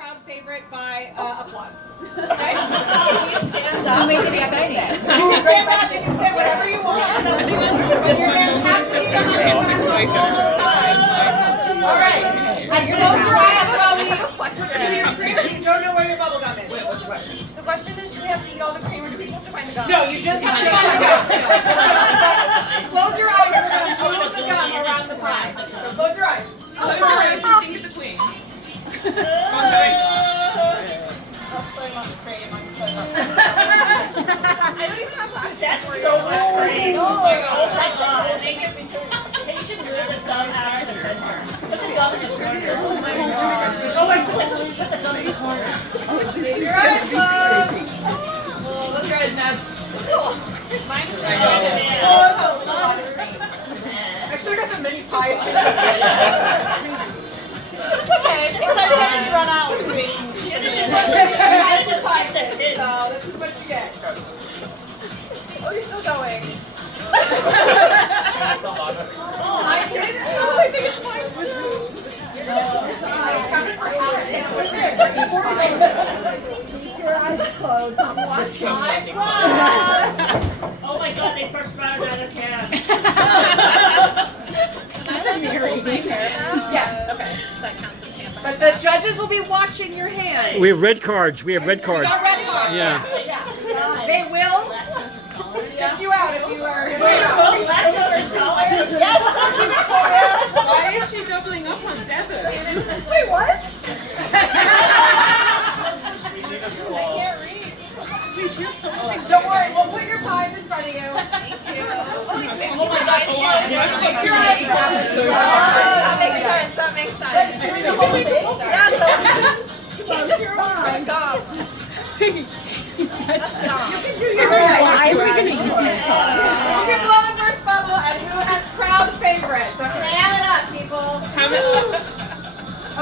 crowd favorite by applause. Okay? Stand up. So make it exciting. You can stand up, you can say whatever you want. I think that's But your man has to be your hands like behind. voice every time. Alright. And close your eyes while we do your cream so you don't know where your bubble gum is. Wait, what's your question? The question is, do we have to eat all the cream or do we have to find the gum? No, you just have to find the gum. So, close your eyes and we're going to move the gum around the pie. So close your eyes. Close your eyes and think in between. Come on, Joey. So much cream. I'm so much. I don't even have that. That's so much cream. Oh my God. That's amazing. They should do the gum out of the center. Put the gum in the corner. Oh my God. Oh my God. Put the gum in the corner. Your eyes closed. Close your eyes, Mads. Mine is I should have got the mini pie. Okay, it's okay if you run out between. I just like that. So this is what you get. Oh, you're still going. I did. I think it's fine. Keep your eyes closed. Eyes closed. Oh my God, they first sprouted out of can. Yes. Okay. That counts as hand. But the judges will be watching your hands. We have red cards. We have red You cards. got red cards. Yeah. They will get you out if you are. Yes, thank you, Victoria. Why is she doubling up on Devin? Wait, what? Don't worry, we'll put your pies in front of you. Thank you. Oh my God, Close your eyes, Travis. That makes sense. That makes sense. Close your eyes. Stop. Why are we going to eat these Who can blow the first bubble and who has crowd favorites? So count it up, people.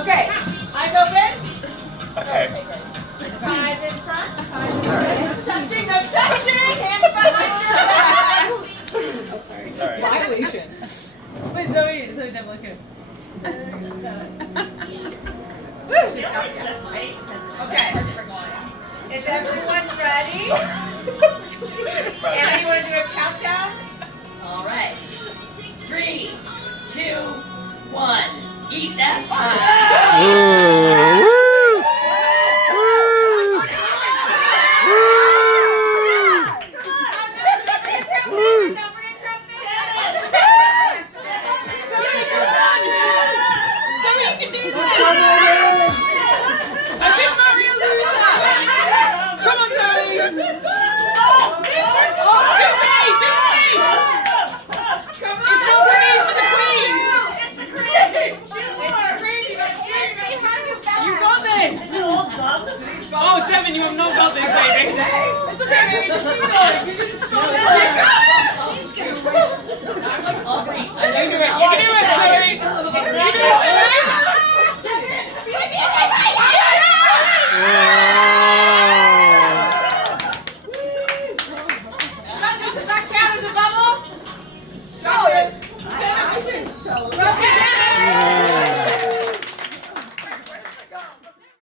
Okay, eyes open. Okay. Pies in front. Pies in front. No touching, no touching. Hands behind your back. Oh, sorry. Sorry. Violation. Wait, Zoe definitely could. Okay. Is everyone ready? Anna, you want to do a countdown? All right. 3, 2, 1. Eat that pie. Ooh.